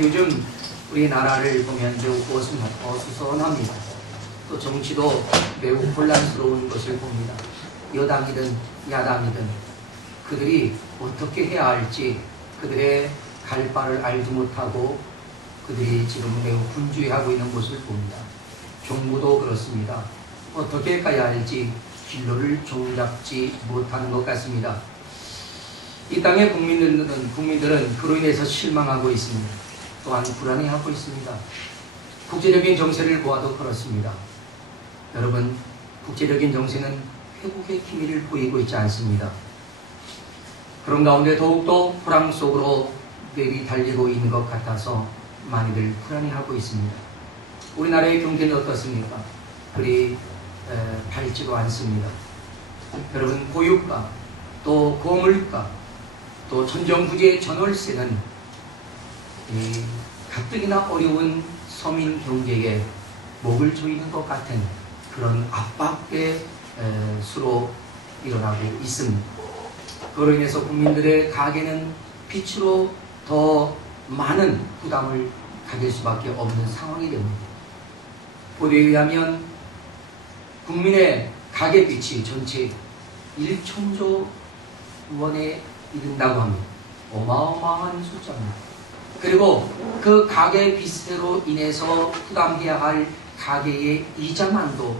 요즘 우리나라를 보면 매우 어수선합니다. 또 정치도 매우 혼란스러운 것을 봅니다. 여당이든 야당이든 그들이 어떻게 해야 할지 그들의 갈 바를 알지 못하고 그들이 지금 매우 분주해하고 있는 것을 봅니다. 정부도 그렇습니다. 어떻게 가야 할지 진로를 종잡지 못하는 것 같습니다. 이 땅의 국민들은 그로 인해서 실망하고 있습니다. 또한 불안해하고 있습니다. 국제적인 정세를 보아도 그렇습니다. 여러분, 국제적인 정세는 회복의 기미를 보이고 있지 않습니다. 그런 가운데 더욱더 불황 속으로 내리달리고 있는 것 같아서 많이들 불안해하고 있습니다. 우리나라의 경제는 어떻습니까? 그리 밝지도 않습니다. 여러분, 고유가, 또 고물가, 또 천정부지의 전월세는 가뜩이나 어려운 서민 경제에 목을 조이는 것 같은 그런 압박의 수로 일어나고 있습니다. 그로 인해서 국민들의 가계는 빚으로 더 많은 부담을 가질 수밖에 없는 상황이 됩니다. 보도에 의하면 국민의 가계빚이 전체 1천조 원에 이른다고 합니다. 어마어마한 숫자입니다. 그리고 그 가계 빚으로 인해서 부담해야 할 가계의 이자만도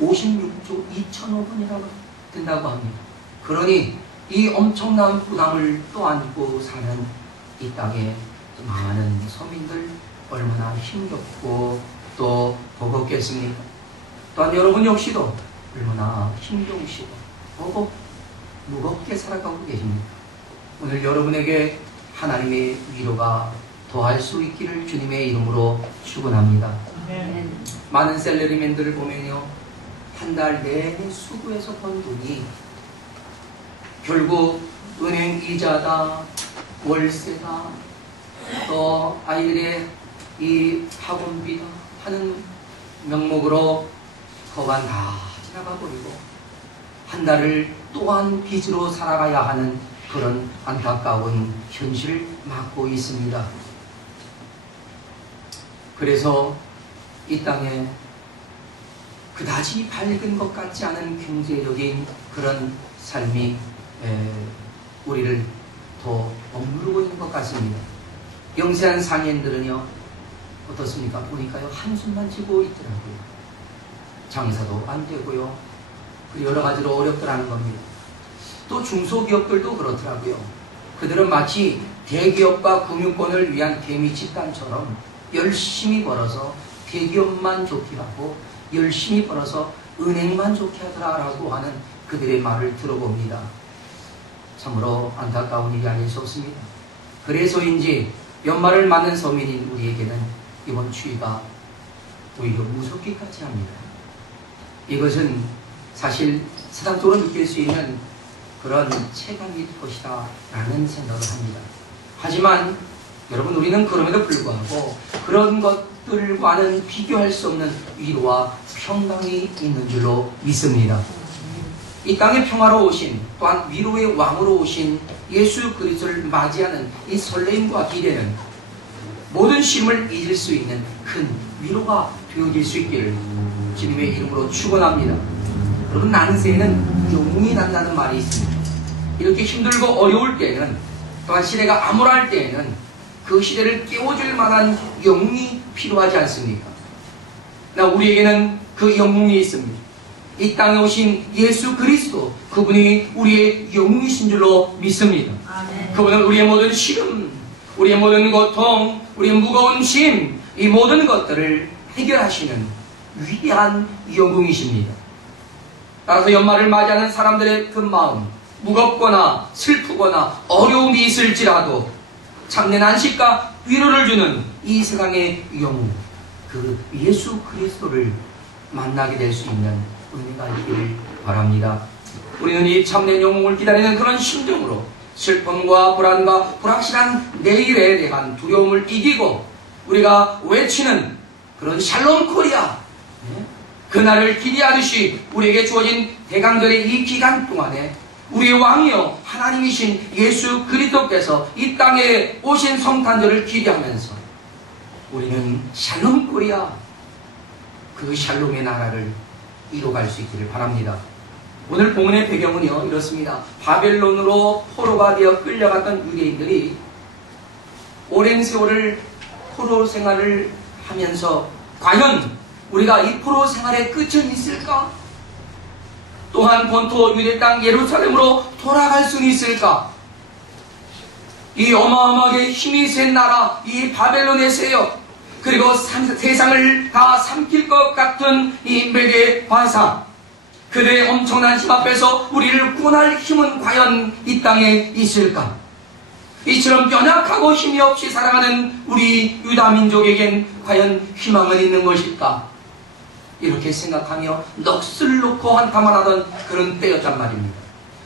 56조 2천억 원이라고 된다고 합니다. 그러니 이 엄청난 부담을 또 안고 사는 이 땅의 많은 서민들 얼마나 힘겹고 또 버겁겠습니까? 또한 여러분 역시도 얼마나 힘겨우시고 무겁게 살아가고 계십니까? 오늘 여러분에게 하나님의 위로가 더할 수 있기를 주님의 이름으로 축원합니다. 많은 셀러리맨들을 보면요, 한 달 내내 수고해서 번 돈이 결국 은행 이자다, 월세다, 또 아이들의 이 학원비다 하는 명목으로 거반 다 지나가 버리고 한 달을 또한 빚으로 살아가야 하는 그런 안타까운 현실을 맞고 있습니다. 그래서 이 땅에 그다지 밝은 것 같지 않은 경제적인 그런 삶이 우리를 더 억누르고 있는 것 같습니다. 영세한 상인들은요, 어떻습니까? 보니까요, 한숨만 쉬고 있더라고요. 장사도 안 되고요. 그리고 여러 가지로 어렵더라는 겁니다. 또 중소기업들도 그렇더라고요. 그들은 마치 대기업과 금융권을 위한 개미 집단처럼 열심히 벌어서 대기업만 좋게 하고 열심히 벌어서 은행만 좋게 하더라라고 하는 그들의 말을 들어봅니다. 참으로 안타까운 일이 아닐 수 없습니다. 그래서인지 연말을 맞는 서민인 우리에게는 이번 추위가 오히려 무섭기까지 합니다. 이것은 사실 세상적으로 느낄 수 있는 그런 체감일 것이다 라는 생각을 합니다. 하지만 여러분, 우리는 그럼에도 불구하고 그런 것들과는 비교할 수 없는 위로와 평강이 있는 줄로 믿습니다. 이 땅에 평화로 오신, 또한 위로의 왕으로 오신 예수 그리스도를 맞이하는 이 설레임과 기대는 모든 쉼을 잊을 수 있는 큰 위로가 되어질 수 있기를 주님의 이름으로 축원합니다. 여러분, 난세에는 영웅이 난다는 말이 있습니다. 이렇게 힘들고 어려울 때에는, 또한 시대가 암울할 때에는 그 시대를 깨워줄 만한 영웅이 필요하지 않습니까? 우리에게는 그 영웅이 있습니다. 이 땅에 오신 예수 그리스도, 그분이 우리의 영웅이신 줄로 믿습니다. 아멘. 그분은 우리의 모든 시름, 우리의 모든 고통, 우리의 무거운 짐, 이 모든 것들을 해결하시는 위대한 영웅이십니다. 따라서 연말을 맞이하는 사람들의 그 마음, 무겁거나 슬프거나 어려움이 있을지라도 참된 안식과 위로를 주는 이 세상의 영웅, 그 예수 그리스도를 만나게 될 수 있는 은혜가 있기를 바랍니다. 우리는 이 참된 영웅을 기다리는 그런 심정으로 슬픔과 불안과 불확실한 내일에 대한 두려움을 이기고 우리가 외치는 그런 샬롬 코리아, 그날을 기대하듯이 우리에게 주어진 대강절의 이 기간 동안에 우리의 왕이요 하나님이신 예수 그리스도께서 이 땅에 오신 성탄절을 기대하면서 우리는 샬롬 코리아, 그 샬롬의 나라를 이뤄갈 수 있기를 바랍니다. 오늘 본문의 배경은요 이렇습니다. 바벨론으로 포로가 되어 끌려갔던 유대인들이 오랜 세월을 포로 생활을 하면서 과연 우리가 이 포로 생활의 끝은 있을까? 또한 본토 유대 땅 예루살렘으로 돌아갈 수는 있을까? 이 어마어마하게 힘이 센 나라 이 바벨론의 세력, 그리고 세상을 다 삼킬 것 같은 이 메대 바사, 그들의 엄청난 힘 앞에서 우리를 구원할 힘은 과연 이 땅에 있을까? 이처럼 연약하고 힘이 없이 살아가는 우리 유다 민족에겐 과연 희망은 있는 것일까? 이렇게 생각하며 넋을 놓고 한탄만 하던 그런 때였단 말입니다.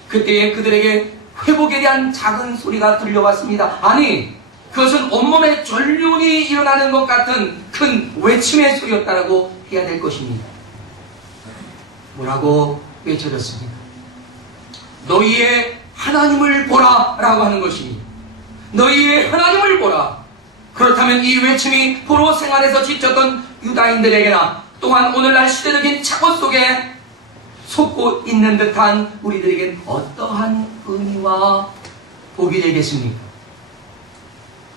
그때에 그들에게 회복에 대한 작은 소리가 들려왔습니다. 아니, 그것은 온몸에 전륜이 일어나는 것 같은 큰 외침의 소리였다라고 해야 될 것입니다. 뭐라고 외쳐졌습니까? 너희의 하나님을 보라 라고 하는 것입니다. 너희의 하나님을 보라. 그렇다면 이 외침이 포로 생활에서 지쳤던 유다인들에게나 또한 오늘날 시대적인 착오 속에 속고 있는 듯한 우리들에겐 어떠한 의미와 복이 되겠습니까?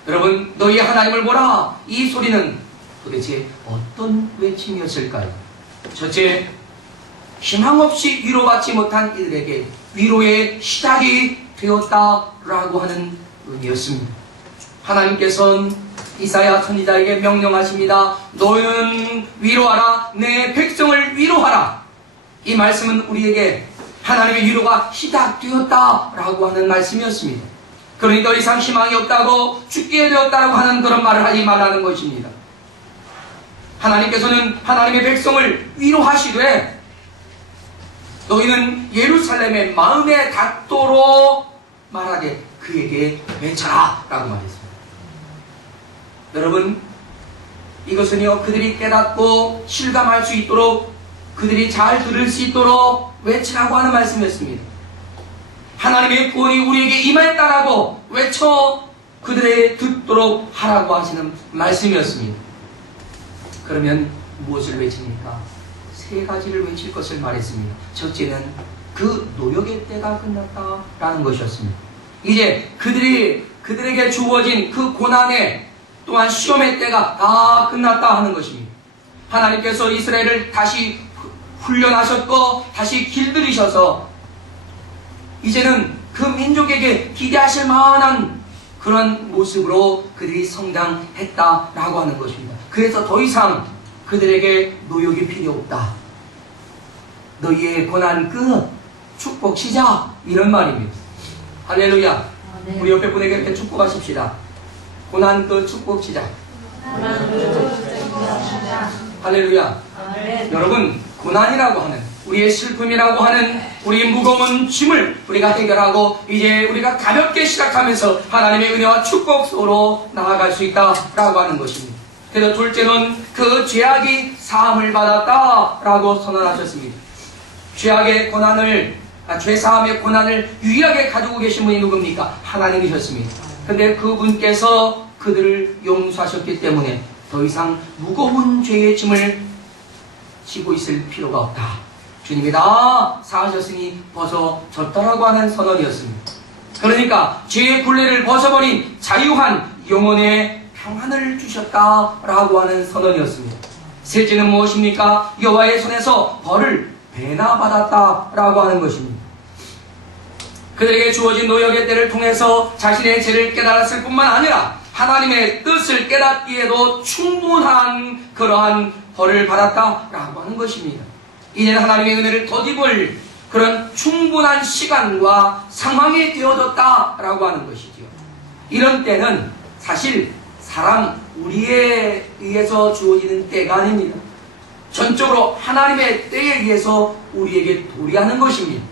여러분, 너희의 하나님을 보라. 이 소리는 도대체 어떤 외침이었을까요? 첫째, 희망 없이 위로받지 못한 이들에게 위로의 시작이 되었다라고 하는 의미였습니다. 하나님께서는 이사야 선지자에게 명령하십니다. 너희는 위로하라. 내 백성을 위로하라. 이 말씀은 우리에게 하나님의 위로가 시작되었다라고 하는 말씀이었습니다. 그러니 더 이상 희망이 없다고 죽게 되었다라고 하는 그런 말을 하지 말라는 것입니다. 하나님께서는 하나님의 백성을 위로하시되 너희는 예루살렘의 마음에 닿도록 말하되 그에게 외쳐라 라고 말했습니다. 여러분, 이것은요 그들이 깨닫고 실감할 수 있도록, 그들이 잘 들을 수 있도록 외치라고 하는 말씀이었습니다. 하나님의 구원이 우리에게 임했다라고 외쳐 그들의 듣도록 하라고 하시는 말씀이었습니다. 그러면 무엇을 외칩니까? 세 가지를 외칠 것을 말했습니다. 첫째는 그 노력의 때가 끝났다라는 것이었습니다. 이제 그들에게 주어진 그 고난의 또한 시험의 때가 다 끝났다 하는 것입니다. 하나님께서 이스라엘을 다시 훈련하셨고 다시 길들이셔서 이제는 그 민족에게 기대하실 만한 그런 모습으로 그들이 성장했다라고 하는 것입니다. 그래서 더 이상 그들에게 노역이 필요 없다. 너희의 고난 끝, 축복 시작, 이런 말입니다. 할렐루야. 네. 우리 옆에 분에게 이렇게 축복하십시다. 고난 끝, 축복 시작. 할렐루야. 네. 여러분, 고난이라고 하는, 우리의 슬픔이라고 하는 우리의 무거운 짐을 우리가 해결하고 이제 우리가 가볍게 시작하면서 하나님의 은혜와 축복 속으로 나아갈 수 있다라고 하는 것입니다. 그래서 둘째는 그 죄악이 사함을 받았다라고 선언하셨습니다. 죄악의 고난을, 죄사함의 고난을 유일하게 가지고 계신 분이 누굽니까? 하나님이셨습니다. 근데 그분께서 그들을 용서하셨기 때문에 더 이상 무거운 죄의 짐을 지고 있을 필요가 없다. 주님이 다 사하셨으니 벗어졌다라고 하는 선언이었습니다. 그러니까 죄의 굴레를 벗어버린 자유한 영혼의 평안을 주셨다라고 하는 선언이었습니다. 셋째는 무엇입니까? 여호와의 손에서 벌을 배나 받았다라고 하는 것입니다. 그들에게 주어진 노역의 때를 통해서 자신의 죄를 깨달았을 뿐만 아니라 하나님의 뜻을 깨닫기에도 충분한 그러한 벌을 받았다라고 하는 것입니다. 이제는 하나님의 은혜를 덧입을 그런 충분한 시간과 상황이 되어졌다라고 하는 것이지요. 이런 때는 사실 사람 우리에 의해서 주어지는 때가 아닙니다. 전적으로 하나님의 때에 의해서 우리에게 도래하는 것입니다.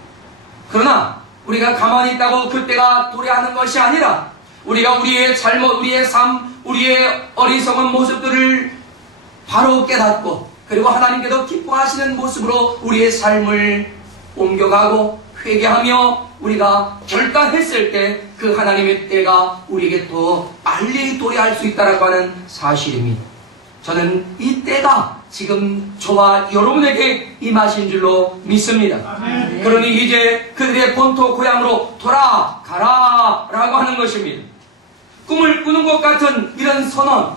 그러나 우리가 가만히 있다고 그 때가 도래하는 것이 아니라 우리가 우리의 잘못, 우리의 삶, 우리의 어리석은 모습들을 바로 깨닫고 그리고 하나님께도 기뻐하시는 모습으로 우리의 삶을 옮겨가고 회개하며 우리가 결단했을 때 그 하나님의 때가 우리에게 더 빨리 도래할 수 있다고 하는 사실입니다. 저는 이 때가 지금 저와 여러분에게 임하신 줄로 믿습니다. 아멘. 그러니 이제 그들의 본토 고향으로 돌아가라 라고 하는 것입니다. 꿈을 꾸는 것 같은 이런 선언,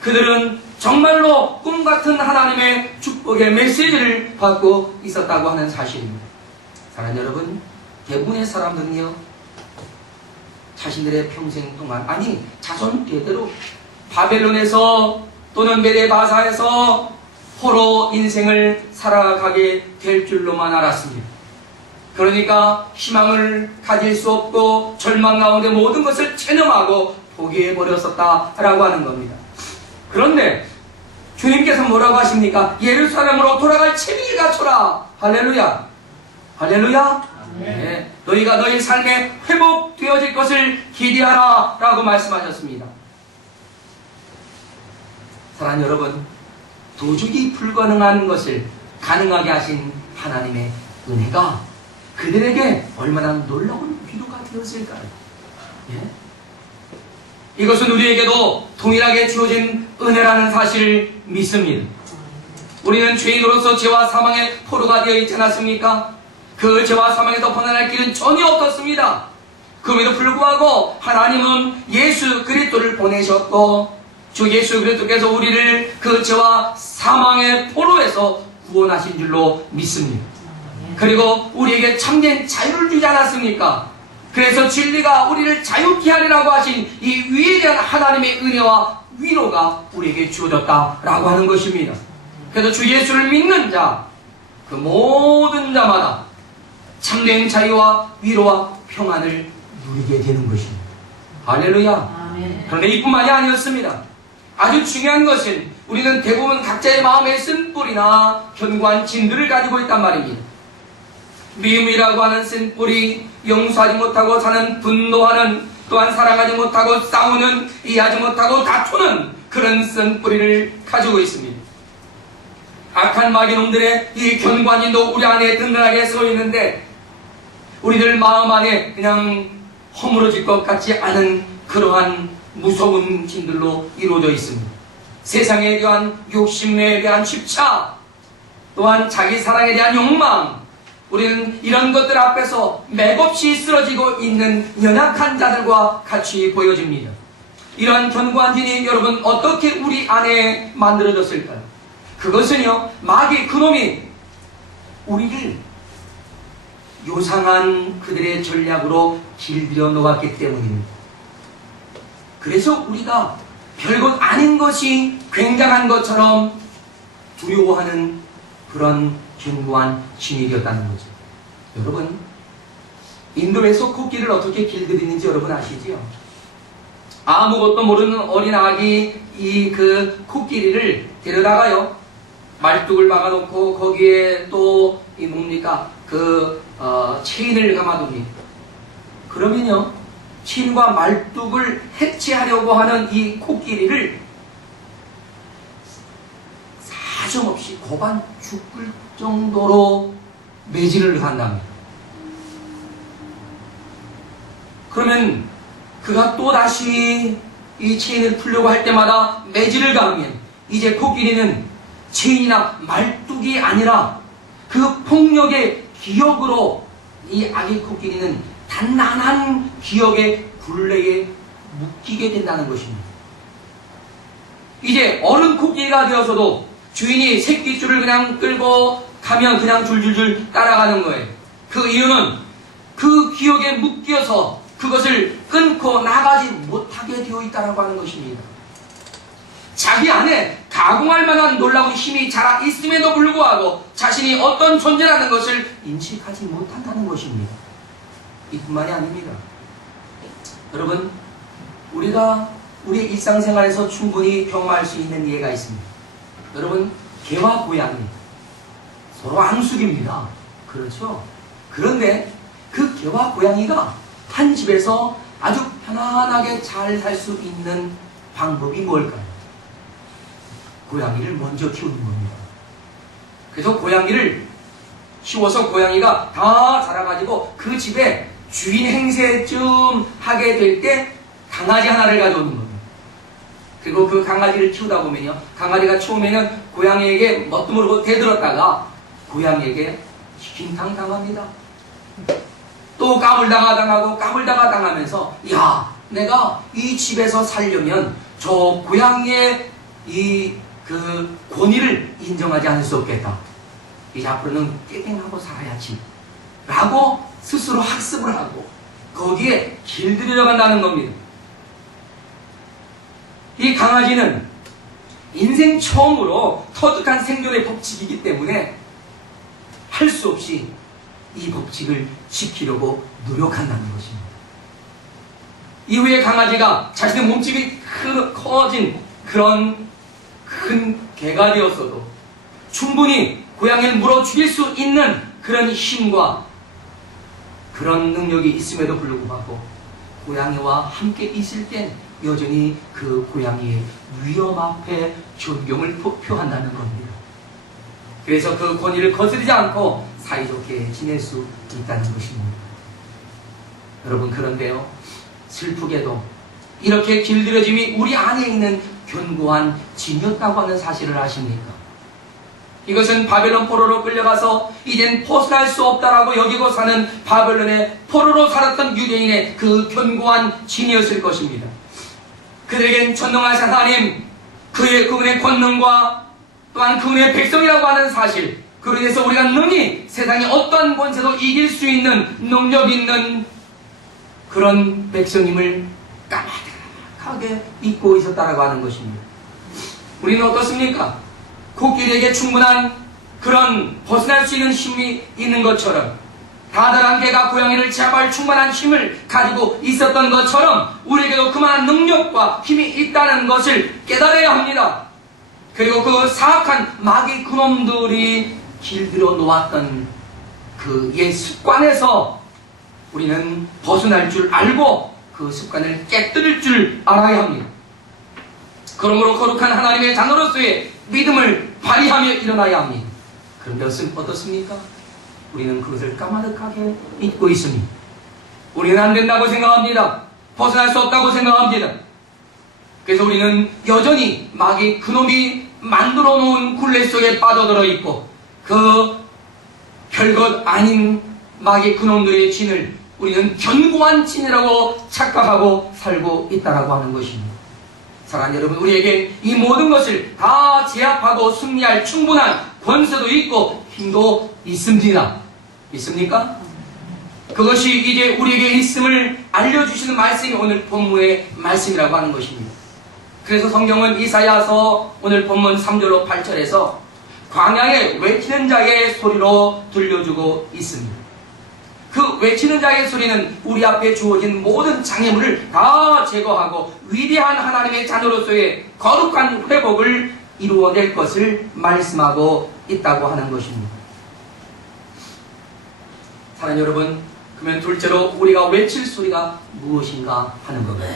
그들은 정말로 꿈 같은 하나님의 축복의 메시지를 받고 있었다고 하는 사실입니다. 사랑하는 여러분, 대부분의 사람들은요, 자신들의 평생 동안, 아니 자손 대대로 바벨론에서 또는 메데바사에서 포로 인생을 살아가게 될 줄로만 알았습니다. 그러니까 희망을 가질 수 없고 절망 가운데 모든 것을 체념하고 포기해버렸었다라고 하는 겁니다. 그런데 주님께서 뭐라고 하십니까? 예루살렘으로 돌아갈 채비를 갖춰라. 할렐루야. 할렐루야. 네. 너희가 너희 삶에 회복되어질 것을 기대하라 라고 말씀하셨습니다. 사랑하는 여러분, 도저히 불가능한 것을 가능하게 하신 하나님의 은혜가 그들에게 얼마나 놀라운 위로가 되었을까요? 예? 이것은 우리에게도 동일하게 주어진 은혜라는 사실을 믿습니다. 우리는 죄인으로서 죄와 사망의 포로가 되어 있지 않았습니까? 그 죄와 사망에서 벗어날 길은 전혀 없었습니다. 그럼에도 불구하고 하나님은 예수 그리스도를 보내셨고 주 예수 그리스도께서 우리를 그 죄와 사망의 포로에서 구원하신 줄로 믿습니다. 그리고 우리에게 참된 자유를 주지 않았습니까? 그래서 진리가 우리를 자유케 하리라고 하신 이 위대한 하나님의 은혜와 위로가 우리에게 주어졌다라고 하는 것입니다. 그래서 주 예수를 믿는 자, 그 모든 자마다 참된 자유와 위로와 평안을 누리게 되는 것입니다. 할렐루야. 아멘. 그런데 이뿐만이 아니었습니다. 아주 중요한 것은 우리는 대부분 각자의 마음에 쓴뿌리나 견고한 진들을 가지고 있단 말입니다. 미움이라고 하는 쓴뿌리, 용서하지 못하고 사는, 분노하는, 또한 사랑하지 못하고 싸우는, 이해하지 못하고 다투는 그런 쓴뿌리를 가지고 있습니다. 악한 마귀놈들의 이 견고한 진도 우리 안에 든든하게 서 있는데 우리들 마음 안에 그냥 허물어질 것 같지 않은 그러한 무서운 진들로 이루어져 있습니다. 세상에 대한 욕심에 대한 집착, 또한 자기 사랑에 대한 욕망, 우리는 이런 것들 앞에서 맥없이 쓰러지고 있는 연약한 자들과 같이 보여집니다. 이러한 견고한 진이 여러분 어떻게 우리 안에 만들어졌을까요? 그것은요, 마귀 그놈이 우리를 요상한 그들의 전략으로 길들여 놓았기 때문입니다. 그래서 우리가 별것 아닌 것이 굉장한 것처럼 두려워하는 그런 견고한 진이 되었다는 거죠. 여러분, 인도에서 코끼리를 어떻게 길들이는지 여러분 아시지요? 아무것도 모르는 어린 아기 이 그 코끼리를 데려다가요, 말뚝을 막아놓고 거기에 또 이 뭡니까 체인을 감아둡니다. 그러면요, 체인과 말뚝을 해체하려고 하는 이 코끼리를 사정없이 고반 죽을 정도로 매질을 한답니다. 그러면 그가 또다시 이 체인을 풀려고 할 때마다 매질을 가하면 이제 코끼리는 체인이나 말뚝이 아니라 그 폭력의 기억으로 이 아기 코끼리는 단단한 기억의 굴레에 묶이게 된다는 것입니다. 이제 어른 코끼리가 되어서도 주인이 새끼줄을 그냥 끌고 가면 그냥 줄줄줄 따라가는 거예요. 그 이유는 그 기억에 묶여서 그것을 끊고 나가지 못하게 되어 있다고 하는 것입니다. 자기 안에 가공할 만한 놀라운 힘이 자라 있음에도 불구하고 자신이 어떤 존재라는 것을 인식하지 못한다는 것입니다. 이뿐만이 아닙니다. 여러분, 우리가 우리 일상생활에서 충분히 경험할 수 있는 예가 있습니다. 여러분, 개와 고양이 서로 앙숙입니다. 그렇죠? 그런데 그 개와 고양이가 한 집에서 아주 편안하게 잘 살 수 있는 방법이 뭘까요? 고양이를 먼저 키우는 겁니다. 그래서 고양이를 키워서 고양이가 다 자라가지고 그 집에 주인 행세쯤 하게 될 때 강아지 하나를 가져오는 겁니다. 그리고 그 강아지를 키우다 보면요, 강아지가 처음에는 고양이에게 뭣도 모르고 대들었다가 고양이에게 휘긴탕 당합니다. 또 까불다가 당하고 까불다가 당하면서, 야, 내가 이 집에서 살려면 저 고양이의 그 권위를 인정하지 않을 수 없겠다. 이제 앞으로는 깨갱하고 살아야지 라고 스스로 학습을 하고 거기에 길들여 간다는 겁니다. 이 강아지는 인생 처음으로 터득한 생존의 법칙이기 때문에 할 수 없이 이 법칙을 지키려고 노력한다는 것입니다. 이후에 강아지가 자신의 몸집이 커진 그런 큰 개가 되었어도 충분히 고양이를 물어 죽일 수 있는 그런 힘과 그런 능력이 있음에도 불구하고 고양이와 함께 있을 땐 여전히 그 고양이의 위험 앞에 존경을 표한다는 겁니다. 그래서 그 권위를 거스르지 않고 사이좋게 지낼 수 있다는 것입니다. 여러분, 그런데요, 슬프게도 이렇게 길들여짐이 우리 안에 있는 견고한 진이었다고 하는 사실을 아십니까? 이것은 바벨론 포로로 끌려가서 이젠 벗어날 수 없다라고 여기고 사는 바벨론의 포로로 살았던 유대인의 그 견고한 진이었을 것입니다. 그들에겐 전능하신 하나님, 그분의 권능과 또한 그분의 백성이라고 하는 사실, 그로 인해서 우리가 능히 세상의 어떠한 권세도 이길 수 있는 능력 있는 그런 백성임을 까마득하게 잊고 있었다라고 하는 것입니다. 우리는 어떻습니까? 코끼리에게 충분한 그런 벗어날 수 있는 힘이 있는 것처럼, 다달한 개가 고양이를 제압할 충분한 힘을 가지고 있었던 것처럼 우리에게도 그만한 능력과 힘이 있다는 것을 깨달아야 합니다. 그리고 그 사악한 마귀 그놈들이 길들여 놓았던 그 옛 습관에서 우리는 벗어날 줄 알고 그 습관을 깨뜨릴 줄 알아야 합니다. 그러므로 거룩한 하나님의 자녀로서의 믿음을 발휘하며 일어나야 합니다. 그런데 어떻습니까? 우리는 그것을 까마득하게 잊고 있습니다. 우리는 안 된다고 생각합니다. 벗어날 수 없다고 생각합니다. 그래서 우리는 여전히 마귀 그놈이 만들어 놓은 굴레 속에 빠져들어 있고 그 별것 아닌 마귀 그놈들의 진을 우리는 견고한 진이라고 착각하고 살고 있다라고 하는 것입니다. 사랑하는 여러분, 우리에게 이 모든 것을 다 제압하고 승리할 충분한 권세도 있고 힘도 있습니다. 있습니까? 그것이 이제 우리에게 있음을 알려주시는 말씀이 오늘 본문의 말씀이라고 하는 것입니다. 그래서 성경은 이사야서 오늘 본문 3절로 8절에서 광야에 외치는 자의 소리로 들려주고 있습니다. 그 외치는 자의 소리는 우리 앞에 주어진 모든 장애물을 다 제거하고 위대한 하나님의 자녀로서의 거룩한 회복을 이루어낼 것을 말씀하고 있다고 하는 것입니다. 사랑하는 여러분, 그러면 둘째로 우리가 외칠 소리가 무엇인가 하는 겁니다.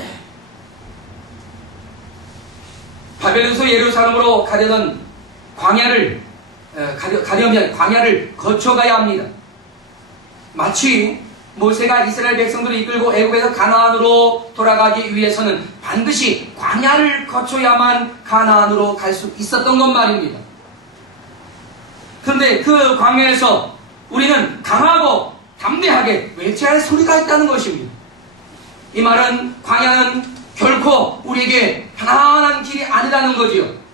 바벨론에서 예루살렘으로 가려면 광야를 거쳐가야 합니다. 마치 모세가 이스라엘 백성들을 이끌고 애굽에서 가나안으로 돌아가기 위해서는 반드시 광야를 거쳐야만 가나안으로 갈 수 있었던 것 말입니다. 그런데 그 광야에서 우리는 강하고 담대하게 외쳐야 할 소리가 있다는 것입니다. 이 말은 광야는 결코 우리에게 편안한 길이 아니라는 거지요.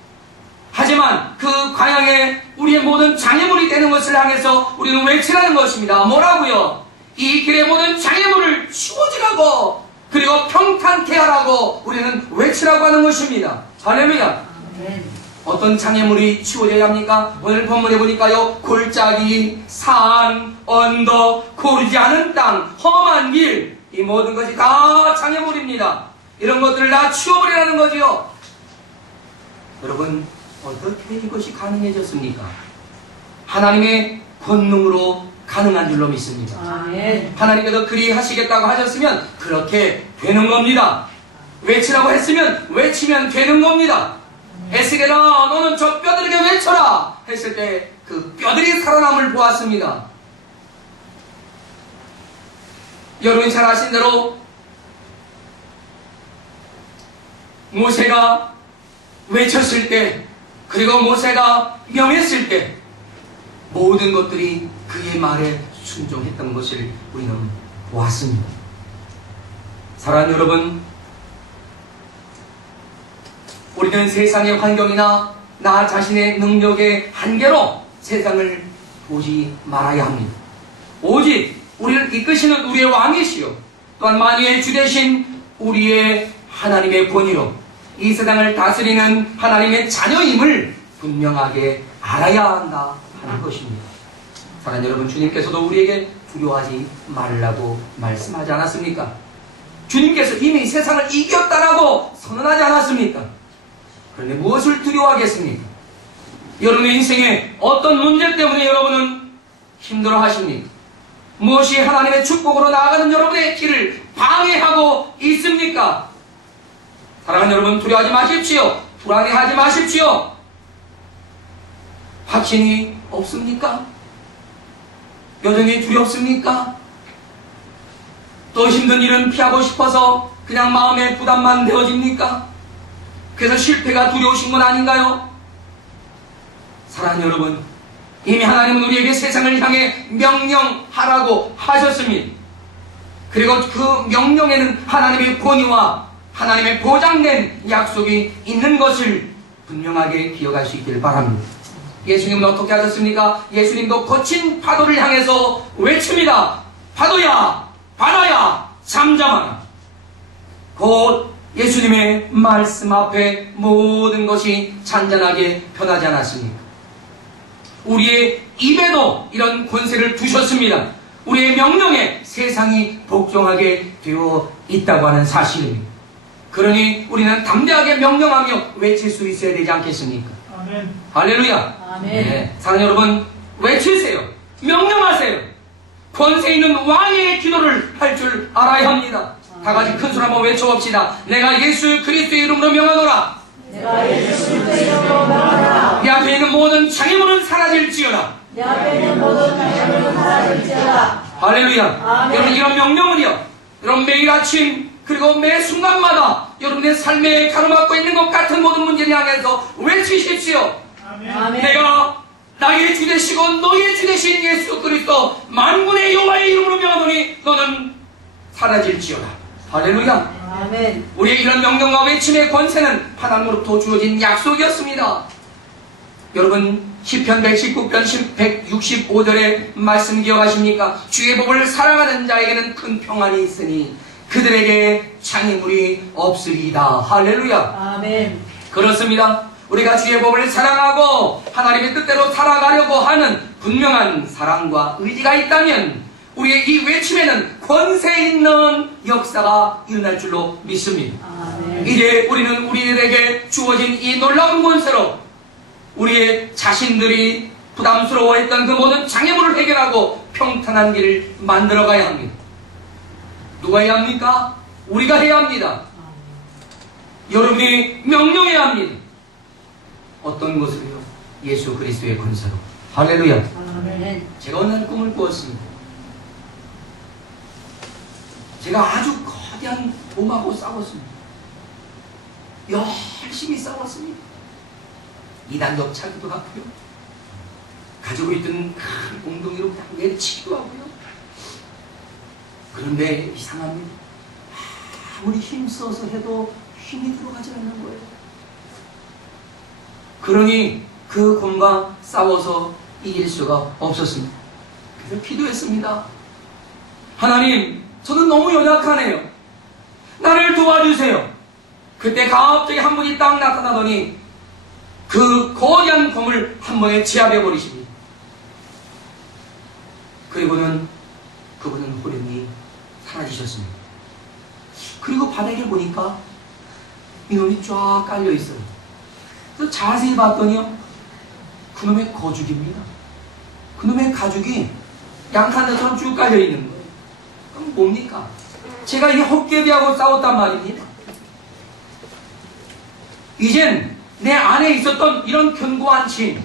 하지만 그 광야에 우리의 모든 장애물이 되는 것을 향해서 우리는 외치라는 것입니다. 뭐라고요? 이 길의 모든 장애물을 치워지라고, 그리고 평탄케 하라고 우리는 외치라고 하는 것입니다. 할렐루야. 어떤 장애물이 치워져야 합니까? 오늘 본문에 보니까요, 골짜기, 산, 언덕, 고르지 않은 땅, 험한 길, 이 모든 것이 다 장애물입니다. 이런 것들을 다 치워버리라는 거지요. 여러분, 어떻게 이것이 가능해졌습니까? 하나님의 권능으로 가능한 줄로 믿습니다. 하나님께서 그리 하시겠다고 하셨으면 그렇게 되는 겁니다. 외치라고 했으면 외치면 되는 겁니다. 에스겔아, 너는 저 뼈들에게 외쳐라 했을 때 그 뼈들이 살아남을 보았습니다. 여러분이 잘 아신 대로 모세가 외쳤을 때, 그리고 모세가 명했을 때 모든 것들이 그의 말에 순종했던 것을 우리는 보았습니다. 사랑하는 여러분, 우리는 세상의 환경이나 나 자신의 능력의 한계로 세상을 보지 말아야 합니다. 오직 우리를 이끄시는 우리의 왕이시요 또한 만유의 주 되신 우리의 하나님의 권위로 이 세상을 다스리는 하나님의 자녀임을 분명하게 알아야 한다 하는 것입니다. 사랑하는 여러분, 주님께서도 우리에게 두려워하지 말라고 말씀하지 않았습니까? 주님께서 이미 세상을 이겼다라고 선언하지 않았습니까? 그런데 무엇을 두려워하겠습니까? 여러분의 인생에 어떤 문제 때문에 여러분은 힘들어 하십니까? 무엇이 하나님의 축복으로 나아가는 여러분의 길을 방해하고 있습니까? 사랑하는 여러분, 두려워하지 마십시오. 불안해하지 마십시오. 확신이 없습니까? 여전히 두렵습니까? 또 힘든 일은 피하고 싶어서 그냥 마음의 부담만 되어집니까? 그래서 실패가 두려우신 건 아닌가요? 사랑하는 여러분, 이미 하나님은 우리에게 세상을 향해 명령하라고 하셨습니다. 그리고 그 명령에는 하나님의 권위와 하나님의 보장된 약속이 있는 것을 분명하게 기억할 수 있기를 바랍니다. 예수님은 어떻게 하셨습니까? 예수님도 거친 파도를 향해서 외칩니다. 파도야, 바다야, 잠잠하라. 곧 예수님의 말씀 앞에 모든 것이 잔잔하게 변하지 않았습니까? 우리의 입에도 이런 권세를 두셨습니다. 우리의 명령에 세상이 복종하게 되어 있다고 하는 사실입니다. 그러니 우리는 담대하게 명령하며 외칠 수 있어야 되지 않겠습니까? 아멘. 할렐루야. 아멘. 네, 사랑하는 여러분, 외치세요. 명령하세요. 권세 있는 왕의 기도를 할 줄 알아야 합니다. 다 같이 큰 소리 한번 외쳐봅시다. 내가 예수 그리스도의 이름으로 명하노라. 내가 예수 그리스도의 이름으로 명하노라. 내 앞에 있는 모든 장애물은 사라질지어다. 내 앞에 있는 모든 장애물은 사라질지어다. 할렐루야. 아멘. 여러분, 이런 명령은요, 여러분 매일 아침 그리고 매 순간마다 여러분의 삶에 가로막고 있는 것 같은 모든 문제를 향해서 외치십시오. 아멘. 내가 나의 주 되시고 너의 주 되신 예수 그리스도 만군의 여호와의 이름으로 명하노니 너는 사라질지어다. 할렐루야. 아멘. 우리의 이런 명령과 외침의 권세는 하나님으로부터 주어진 약속이었습니다. 여러분, 시편 119편 165절의 말씀 기억하십니까? 주의 법을 사랑하는 자에게는 큰 평안이 있으니 그들에게 장애물이 없으리이다. 할렐루야. 아멘. 그렇습니다. 우리가 주의 법을 사랑하고 하나님의 뜻대로 살아가려고 하는 분명한 사랑과 의지가 있다면 우리의 이 외침에는 권세 있는 역사가 일어날 줄로 믿습니다. 아멘. 이제 우리는 우리들에게 주어진 이 놀라운 권세로 우리의 자신들이 부담스러워했던 그 모든 장애물을 해결하고 평탄한 길을 만들어가야 합니다. 누가 해야 합니까? 우리가 해야 합니다. 여러분이 명령해야 합니다. 어떤 것을요? 예수 그리스도의 권세로. 할렐루야. 아멘. 제가 어느 날 꿈을 꾸었습니다. 제가 아주 거대한 곰하고 싸웠습니다. 열심히 싸웠습니다. 이단독 차기도 하고요. 가지고 있던 큰 엉덩이로 그냥 내리치기도 하고요. 그런데 이상합니다. 아무리 힘써서 해도 힘이 들어가지 않는 거예요. 그러니 그 곰과 싸워서 이길 수가 없었습니다. 그래서 기도했습니다. 하나님, 저는 너무 연약하네요. 나를 도와주세요. 그때 갑자기 한 분이 딱 나타나더니 그 거대한 곰을 한 번에 제압해 버리십니다. 그리고는 그분은 호련히 사라지셨습니다. 그리고 바닥에 보니까 이놈이 쫙 깔려 있어요. 그래서 자세히 봤더니요, 그놈의 거죽입니다. 그놈의 가죽이 양탄자처럼 쭉 깔려 있는 거예요. 그럼 뭡니까? 제가 이 헛개비하고 싸웠단 말입니다. 이젠 내 안에 있었던 이런 견고한 힘,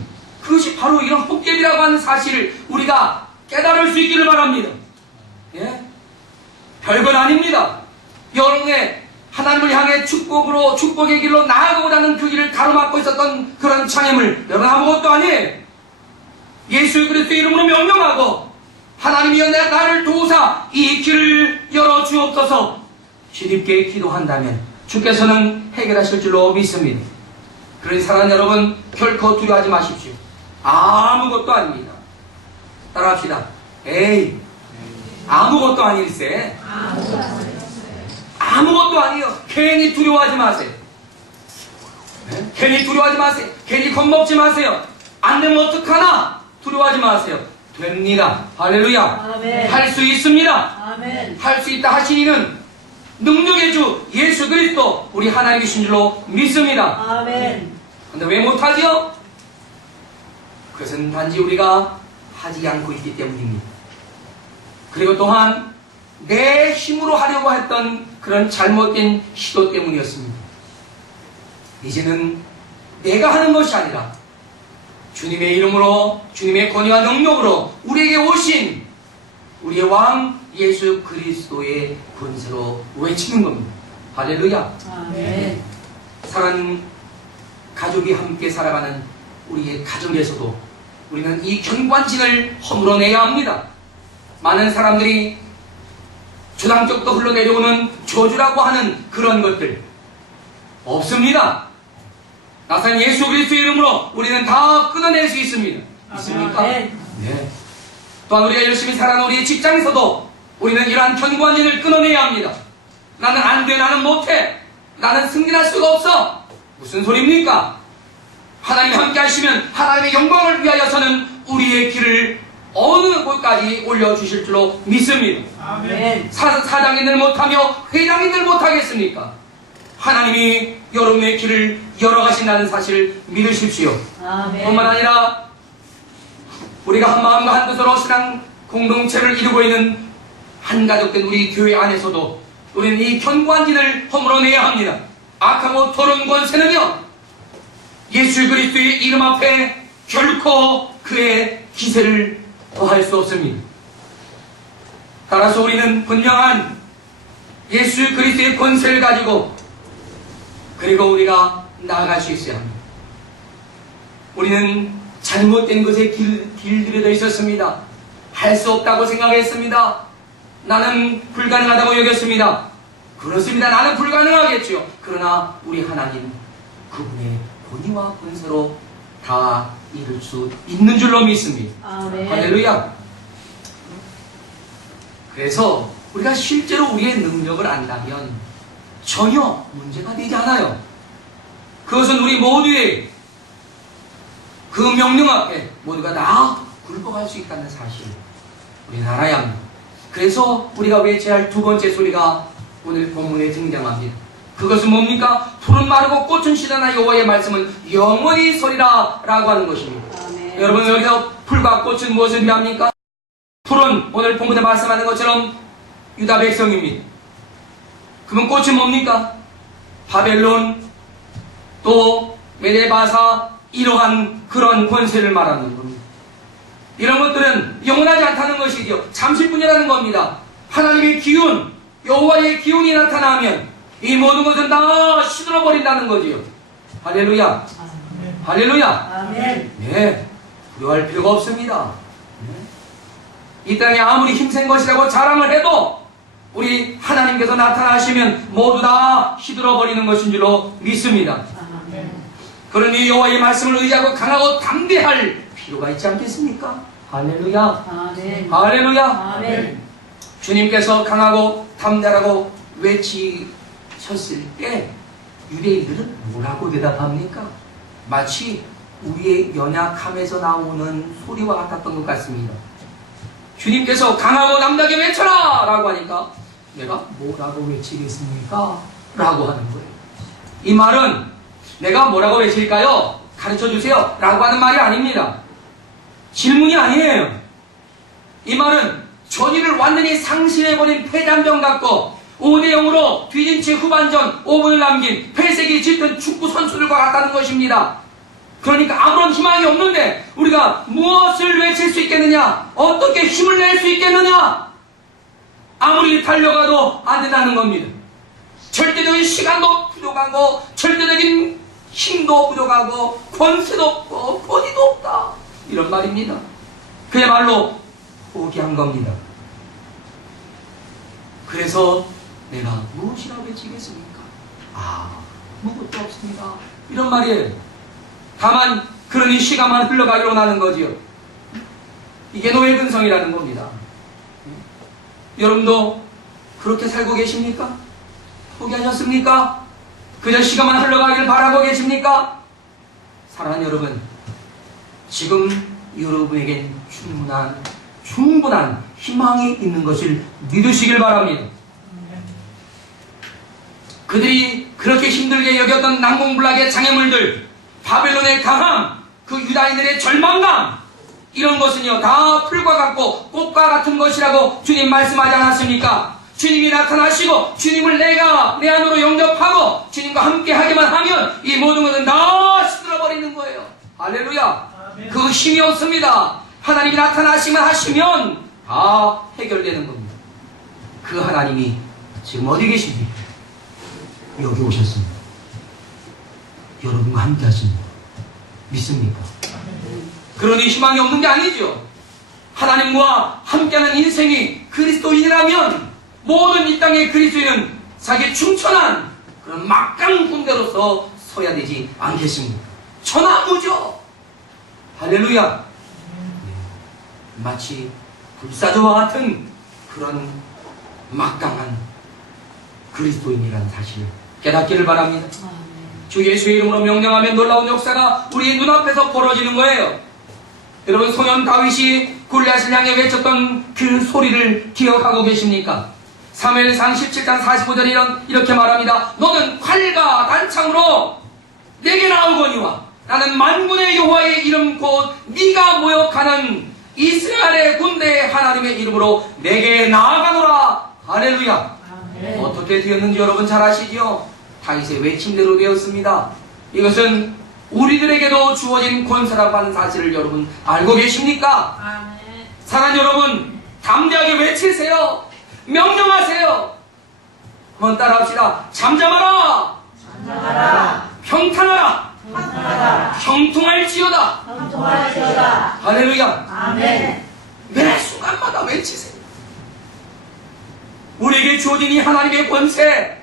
그것이 바로 이런 헛개비라고 하는 사실을 우리가 깨달을 수 있기를 바랍니다. 예? 별건 아닙니다. 여러분의 하나님을 향해 축복의 길로 나아가고자 하는 그 길을 가로막고 있었던 그런 장애물, 여러분 아무것도 아니에요. 예수 그리스도의 이름으로 명령하고 하나님이여 나를 도우사 이 길을 열어 주옵소서 주님께 기도한다면 주께서는 해결하실 줄로 믿습니다. 그러니 사랑하는 여러분, 결코 두려워하지 마십시오. 아무것도 아닙니다. 따라합시다. 에이, 아무것도 아닐세. 아무것도 아니에요. 괜히 두려워하지 마세요. 네? 괜히 두려워하지 마세요. 괜히 겁먹지 마세요. 안 되면 어떡하나 두려워하지 마세요. 됩니다. 할렐루야. 아멘. 할 수 있습니다. 아멘. 할 수 있다 하신 이는 능력의 주 예수 그리스도 우리 하나님이신 줄로 믿습니다. 아멘. 근데 왜 못하지요? 그것은 단지 우리가 하지 않고 있기 때문입니다. 그리고 또한 내 힘으로 하려고 했던 그런 잘못된 시도 때문이었습니다. 이제는 내가 하는 것이 아니라 주님의 이름으로, 주님의 권위와 능력으로 우리에게 오신 우리의 왕 예수 그리스도의 권세로 외치는 겁니다. 할렐루야. 아멘. 사랑하는 가족이 함께 살아가는 우리의 가정에서도 우리는 이 경관진을 허물어내야 합니다. 많은 사람들이 주당적도 흘러내려오는 저주라고 하는 그런 것들 없습니다. 나사렛 예수 그리스도의 이름으로 우리는 다 끊어낼 수 있습니다. 있습니까? 아멘. 네. 또한 우리가 열심히 살아가는 우리의 직장에서도 우리는 이러한 경관진을 끊어내야 합니다. 나는 안 돼, 나는 못해, 나는 승진할 수가 없어. 무슨 소리입니까? 하나님이 함께 하시면 하나님의 영광을 위하여서는 우리의 길을 어느 곳까지 올려주실 줄로 믿습니다. 아멘. 사장인들 못하며 회장인들 못하겠습니까? 하나님이 여러분의 길을 열어가신다는 사실을 믿으십시오. 아멘. 뿐만 아니라 우리가 한 마음과 한 뜻으로 신앙 공동체를 이루고 있는 한 가족된 우리 교회 안에서도 우리는 이 견고한진을 허물어내야 합니다. 악하고 더러운 권세는요, 예수 그리스도의 이름 앞에 결코 그의 기세를 더할 수 없습니다. 따라서 우리는 분명한 예수 그리스도의 권세를 가지고 그리고 우리가 나아갈 수 있어야 합니다. 우리는 잘못된 것에 길들여져 있었습니다. 할 수 없다고 생각했습니다. 나는 불가능하다고 여겼습니다. 그렇습니다. 나는 불가능하겠죠. 그러나 우리 하나님 그분의 권위와 권세로 다 이룰 수 있는 줄로 믿습니다. 아멘. 할렐루야. 그래서 우리가 실제로 우리의 능력을 안다면 전혀 문제가 되지 않아요. 그것은 우리 모두의 그 명령 앞에 모두가 다 굴복할 수 있다는 사실 우리는 알아야 합니다. 그래서 우리가 외쳐야 할 두 번째 소리가 오늘 본문에 등장합니다. 그것은 뭡니까? 푸른 마르고 꽃은 시드나 여호와의 말씀은 영원히 서리라 라고 하는 것입니다. 아멘. 여러분, 여기서 풀과 꽃은 무엇을 의미합니까? 풀은 오늘 본문에 말씀하는 것처럼 유다 백성입니다. 그럼 꽃은 뭡니까? 바벨론, 또 메데바사, 이러한 그런 권세를 말하는 겁니다. 이런 것들은 영원하지 않다는 것이지요. 잠시뿐이라는 겁니다. 하나님의 기운, 여호와의 기운이 나타나면 이 모든 것은 다 시들어버린다는 거지요. 할렐루야. 아멘. 할렐루야. 아멘. 네, 두려워할 필요가 없습니다. 네. 이 땅에 아무리 힘센 것이라고 자랑을 해도 우리 하나님께서 나타나시면 모두 다 시들어버리는 것인 줄로 믿습니다. 아멘. 그러니 여호와의 말씀을 의지하고 강하고 담대할 필요가 있지 않겠습니까? 할렐루야. 아멘. 할렐루야. 아멘. 주님께서 강하고 담대하고 외치셨을 때 유대인들은 뭐라고 대답합니까? 마치 우리의 연약함에서 나오는 소리와 같았던 것 같습니다. 주님께서 강하고 담대하게 외쳐라! 라고 하니까 내가 뭐라고 외치겠습니까? 라고 하는 거예요. 이 말은 내가 뭐라고 외칠까요? 가르쳐 주세요. 라고 하는 말이 아닙니다. 질문이 아니에요. 이 말은 전의를 완전히 상실해버린 폐잔병 같고 5대0으로 뒤진 채 후반전 5분을 남긴 회색이 짙은 축구 선수들과 같다는 것입니다. 그러니까 아무런 희망이 없는데 우리가 무엇을 외칠 수 있겠느냐? 어떻게 힘을 낼 수 있겠느냐? 아무리 달려가도 안 된다는 겁니다. 절대적인 시간도 부족하고 절대적인 힘도 부족하고 권세도 없고 권위도 없다, 이런 말입니다. 그야말로 포기한 겁니다. 그래서 내가 무엇이라 외치겠습니까? 아무것도 없습니다, 이런 말이에요. 다만 그러니 시간만 흘러가기로 하는 거지요. 이게 노예근성이라는 겁니다. 여러분도 그렇게 살고 계십니까? 포기하셨습니까? 그저 시간만 흘러가길 바라고 계십니까? 사랑하는 여러분, 지금 여러분에겐 충분한 희망이 있는 것을 믿으시길 바랍니다. 그들이 그렇게 힘들게 여겼던 난공불락의 장애물들, 바벨론의 강함, 그 유다인들의 절망감, 이런 것은요 다 풀과 같고 꽃과 같은 것이라고 주님 말씀하지 않았습니까? 주님이 나타나시고 주님을 내가 내 안으로 영접하고 주님과 함께 하기만 하면 이 모든 것은 다 시들어버리는 거예요. 할렐루야. 그 힘이 없습니다. 하나님이 나타나시기만 하시면 다 해결되는 겁니다. 그 하나님이 지금 어디 계십니까? 여기 오셨습니다. 여러분과 함께 하십니다. 믿습니까? 그러니 희망이 없는 게 아니죠. 하나님과 함께하는 인생이 그리스도인이라면 모든 이 땅의 그리스도인은 자기 충천한 그런 막강 군대로서 서야 되지 않겠습니까? 천하무죠. 할렐루야. 마치 불사조와 같은 그런 막강한 그리스도인이라는 사실을 깨닫기를 바랍니다. 주 예수의 이름으로 명령하면 놀라운 역사가 우리의 눈앞에서 벌어지는 거예요. 여러분, 소년 다윗이 골리앗을 향해 외쳤던 그 소리를 기억하고 계십니까? 사무엘상 17장 45절에 이렇게 말합니다. 너는 활과 단창으로 내게 나오거니와 나는 만군의 여호와의 이름 곧 네가 모욕하는 이스라엘의 군대의 하나님의 이름으로 내게 나아가노라. 할렐루야. 아멘. 어떻게 되었는지 여러분 잘 아시지요? 다윗의 외침대로 되었습니다. 이것은 우리들에게도 주어진 권세라고 하는 사실을 여러분 알고 계십니까? 아멘. 사랑하는 여러분, 담대하게 외치세요. 명령하세요. 한번 따라합시다. 잠잠하라. 잠잠하라. 평탄하라. 평탄하라. 형통할지어다. 형통할지어다. 할렐루야. 아멘. 매 순간마다 외치세요. 우리에게 주어진 이 하나님의 권세,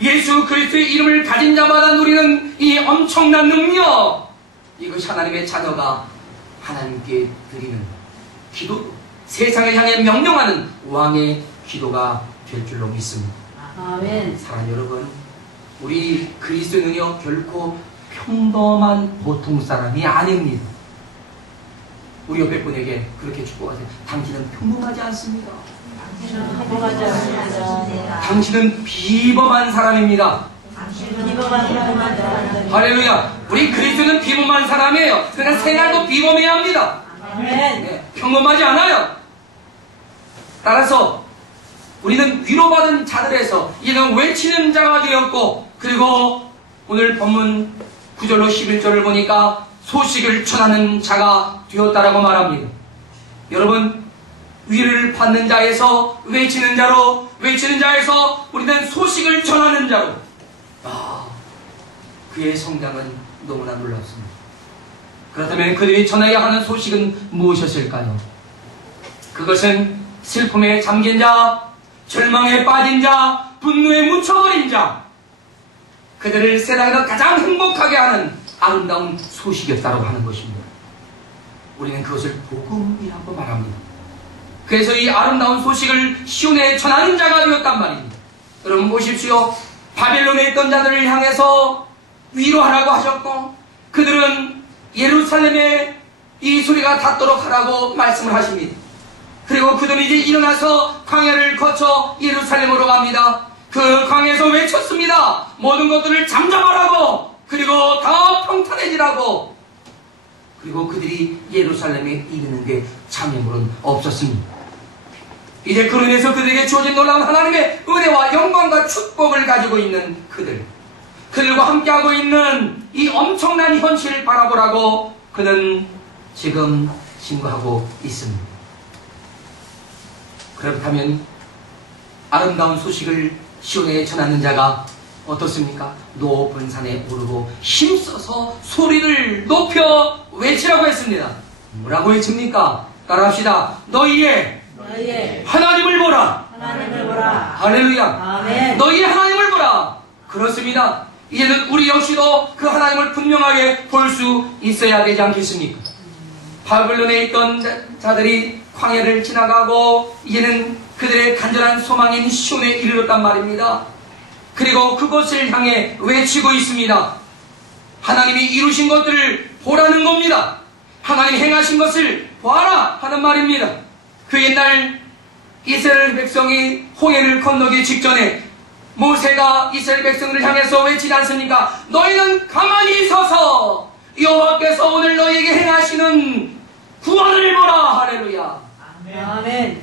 예수 그리스도의 이름을 가진 자마다 누리는 이 엄청난 능력, 이것이 하나님의 자녀가 하나님께 드리는 기도, 세상을 향해 명령하는 왕의 기도가 될 줄로 믿습니다. 아멘. 사랑하는 여러분, 우리 그리스도인은요 결코 평범한 보통 사람이 아닙니다. 우리 옆에 분에게 그렇게 축복하세요. 당신은 평범하지 않습니다. 당신은 비범한 사람입니다. 할렐루야. 우리 그리스도는 비범한 사람이에요. 그러니까 생활도 비범해야 합니다. 네, 평범하지 않아요. 따라서 우리는 위로받은 자들에서 이는 외치는 자가 되었고, 그리고 오늘 본문 9절로 11절을 보니까 소식을 전하는 자가 되었다라고 말합니다. 여러분, 위를 받는 자에서 외치는 자로, 외치는 자에서 우리는 소식을 전하는 자로. 그의 성장은 너무나 놀랍습니다. 그렇다면 그들이 전해야 하는 소식은 무엇이었을까요? 그것은 슬픔에 잠긴 자, 절망에 빠진 자, 분노에 묻혀버린 자, 그들을 세상에서 가장 행복하게 하는 아름다운 소식이었다고 하는 것입니다. 우리는 그것을 복음이라고 말합니다. 그래서 이 아름다운 소식을 시온에 전하는 자가 되었단 말입니다. 여러분 보십시오. 바벨론에 있던 자들을 향해서 위로하라고 하셨고, 그들은 예루살렘에 이 소리가 닿도록 하라고 말씀을 하십니다. 그리고 그들은 이제 일어나서 광야를 거쳐 예루살렘으로 갑니다. 그 광야에서 외쳤습니다. 모든 것들을 잠잠하라고, 그리고 다 평탄해지라고. 그리고 그들이 예루살렘에 이르는데 장애물은 없었습니다. 이제 그로 인해서 그들에게 주어진 놀라운 하나님의 은혜와 영광과 축복을 가지고 있는 그들, 그들과 함께하고 있는 이 엄청난 현실을 바라보라고 그는 지금 신고하고 있습니다. 그렇다면 아름다운 소식을 시온에 전하는 자가 어떻습니까? 높은 산에 오르고 힘써서 소리를 높여 외치라고 했습니다. 뭐라고 외칩니까? 따라합시다. 너희의 하나님을 보라. 하나님을 보라. 할렐루야. 아멘. 너희의 하나님을 보라. 그렇습니다. 이제는 우리 역시도 그 하나님을 분명하게 볼 수 있어야 되지 않겠습니까? 바벨론에 있던 자들이 광야를 지나가고 이제는 그들의 간절한 소망인 시온에 이르렀단 말입니다. 그리고 그곳을 향해 외치고 있습니다. 하나님이 이루신 것들을 보라는 겁니다. 하나님이 행하신 것을 봐라 하는 말입니다. 그 옛날 이스라엘 백성이 홍해를 건너기 직전에 모세가 이스라엘 백성들을 향해서 외치지 않습니까? 너희는 가만히 서서 여호와께서 오늘 너희에게 행하시는 구원을 보라. 할렐루야. 아멘.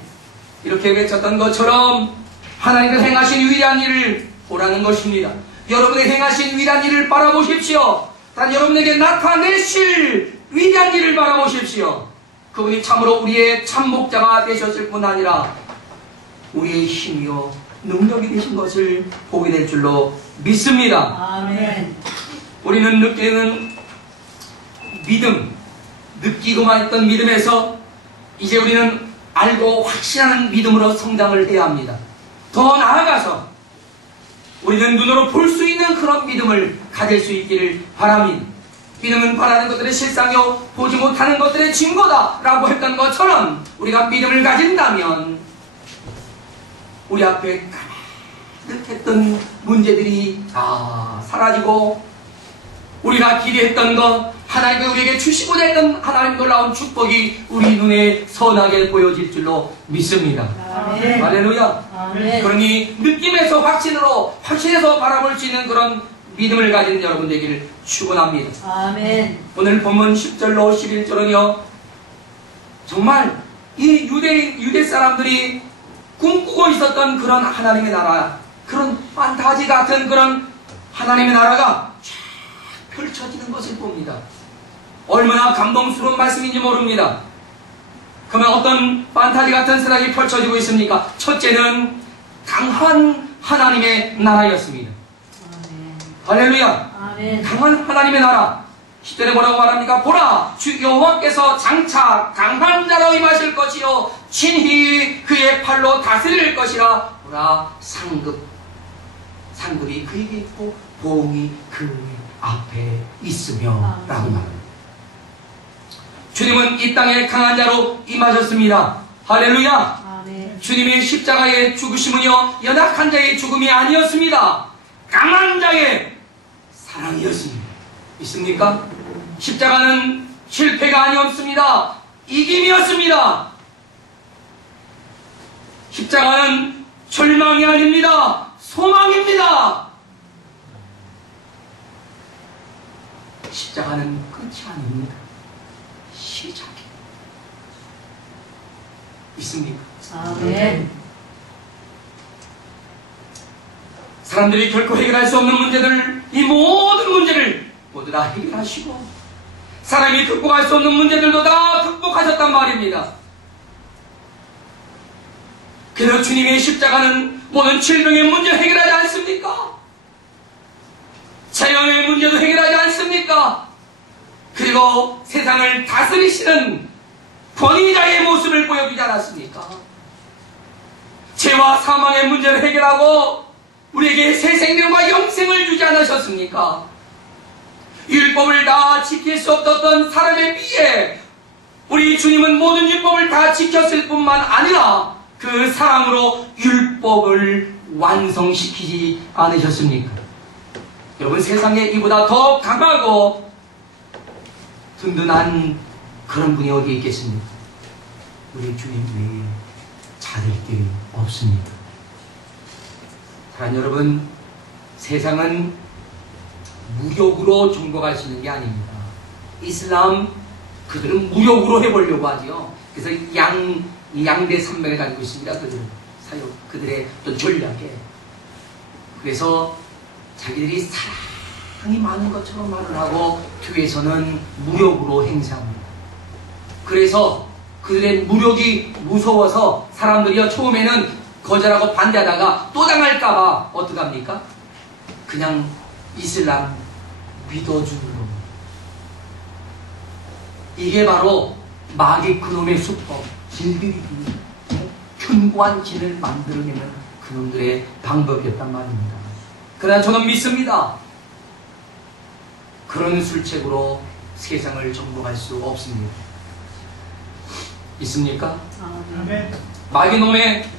이렇게 외쳤던 것처럼 하나님께서 행하신 위대한 일을 보라는 것입니다. 여러분의 행하신 위대한 일을 바라보십시오. 단 여러분에게 나타내실 위대한 일을 바라보십시오. 그분이 참으로 우리의 참목자가 되셨을 뿐 아니라 우리의 힘이요 능력이 되신 것을 보게 될 줄로 믿습니다. 아멘. 우리는 느끼는 믿음, 느끼고만 있던 믿음에서 이제 우리는 알고 확신하는 믿음으로 성장을 해야 합니다. 더 나아가서 우리는 눈으로 볼 수 있는 그런 믿음을 가질 수 있기를 바랍니다. 믿음은 바라는 것들의 실상이요 보지 못하는 것들의 증거다 라고 했던 것처럼 우리가 믿음을 가진다면 우리 앞에 가득했던 문제들이 다 사라지고 우리가 기대했던 것 하나님이 우리에게 주시고자 했던 하나님 놀라운 축복이 우리 눈에 선하게 보여질 줄로 믿습니다. 아멘. 할렐루야. 아멘. 그러니 느낌에서 확신해서 바라볼 수 있는 그런 믿음을 가진 여러분 되기를 축원합니다. 아멘. 오늘 본문 10절로 11절은요 정말 이 유대 사람들이 꿈꾸고 있었던 그런 하나님의 나라, 그런 판타지 같은 그런 하나님의 나라가 쫙 펼쳐지는 것을 봅니다. 얼마나 감동스러운 말씀인지 모릅니다. 그러면 어떤 판타지 같은 세상이 펼쳐지고 있습니까? 첫째는 강한 하나님의 나라였습니다. 아멘. 할렐루야. 아멘. 강한 하나님의 나라. 10절에 뭐라고 말합니까? 보라, 주 여호와께서 장차 강한 자로 임하실 것이요 친히 그의 팔로 다스릴 것이라. 보라, 상급이 그에게 있고 보응이 그 앞에 있으며 라고 말합니다. 주님은 이 땅에 강한 자로 임하셨습니다. 할렐루야. 아멘. 주님의 십자가의 죽으심은요 연약한 자의 죽음이 아니었습니다. 강한 자의 사랑이었습니다. 있습니까? 십자가는 실패가 아니었습니다. 이김이었습니다. 십자가는 절망이 아닙니다. 소망입니다. 십자가는 끝이 아닙니다. 시작이 있습니까? 아멘. 사람들이 결코 해결할 수 없는 문제들, 이 모든 문제를 모두 다 해결하시고 사람이 극복할 수 없는 문제들도 다 극복하셨단 말입니다. 그래서 주님의 십자가는 모든 질병의 문제를 해결하지 않습니까? 자연의 문제도 해결하지 않습니까? 그리고 세상을 다스리시는 권위자의 모습을 보여주지 않았습니까? 죄와 사망의 문제를 해결하고 우리에게 새 생명과 영생을 주지 않으셨습니까? 율법을 다 지킬 수 없었던 사람에 비해 우리 주님은 모든 율법을 다 지켰을 뿐만 아니라 그 사랑으로 율법을 완성시키지 않으셨습니까? 여러분, 세상에 이보다 더 강하고 든든한 그런 분이 어디 있겠습니까? 우리 주님 외에 찾을 게 없습니다. 사랑하는 여러분, 세상은 무력으로 정복할 수 있는 게 아닙니다. 이슬람, 그들은 무력으로 해보려고 하죠. 그래서 양대 산맥을 가지고 있습니다. 그들의 어떤 전략에. 그래서 자기들이 세상이 많은 것처럼 말을 하고 뒤에서는 무력으로 행세합니다. 그래서 그들의 무력이 무서워서 사람들이요 처음에는 거절하고 반대하다가 또 당할까봐 어떡합니까? 그냥 이슬람 믿어주는 놈. 이게 바로 마귀 그놈의 수법, 길들이기, 견고한 진을 만들어내는 그놈들의 방법이었단 말입니다. 그러나 저는 믿습니다. 그런 술책으로 세상을 정복할 수 없습니다. 있습니까? 아멘.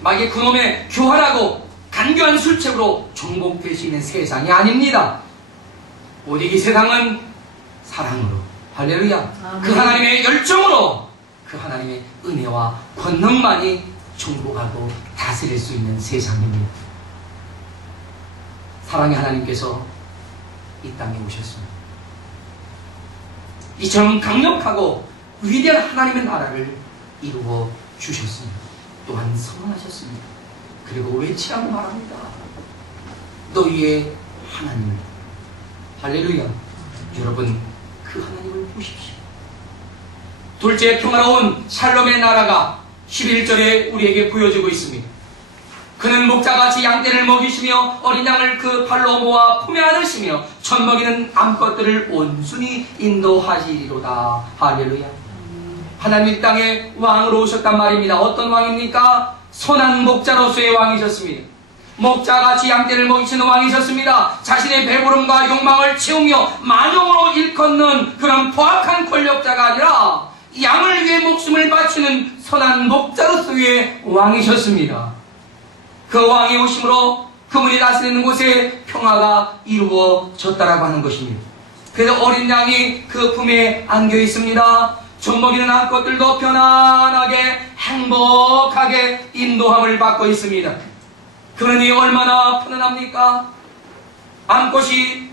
마귀 그놈의 교활하고 간교한 술책으로 정복될 수 있는 세상이 아닙니다. 오직 이 세상은 사랑으로, 할렐루야, 아멘. 그 하나님의 열정으로, 그 하나님의 은혜와 권능만이 정복하고 다스릴 수 있는 세상입니다. 사랑의 하나님께서 이 땅에 오셨습니다. 이처럼 강력하고 위대한 하나님의 나라를 이루어 주셨습니다. 또한 선언하셨습니다. 그리고 외치라고 말합니다. 너희의 하나님을. 할렐루야. 여러분, 그 하나님을 보십시오. 둘째, 평화로운 샬롬의 나라가 11절에 우리에게 보여지고 있습니다. 그는 목자같이 양떼를 먹이시며 어린 양을 그 발로 모아 품에 안으시며 젖먹이는 암것들을 온순히 인도하시리로다. 할렐루야. 하나님 이 땅에 왕으로 오셨단 말입니다. 어떤 왕입니까? 선한 목자로서의 왕이셨습니다. 목자같이 양떼를 먹이시는 왕이셨습니다. 자신의 배부름과 욕망을 채우며 만용으로 일컫는 그런 포악한 권력자가 아니라 양을 위해 목숨을 바치는 선한 목자로서의 왕이셨습니다. 그 왕이 오심으로 그분이 다스리는 곳에 평화가 이루어졌다라고 하는 것입니다. 그래서 어린 양이 그 품에 안겨 있습니다. 젖먹이는 암것들도 편안하게 행복하게 인도함을 받고 있습니다. 그러니 얼마나 편안합니까? 암것이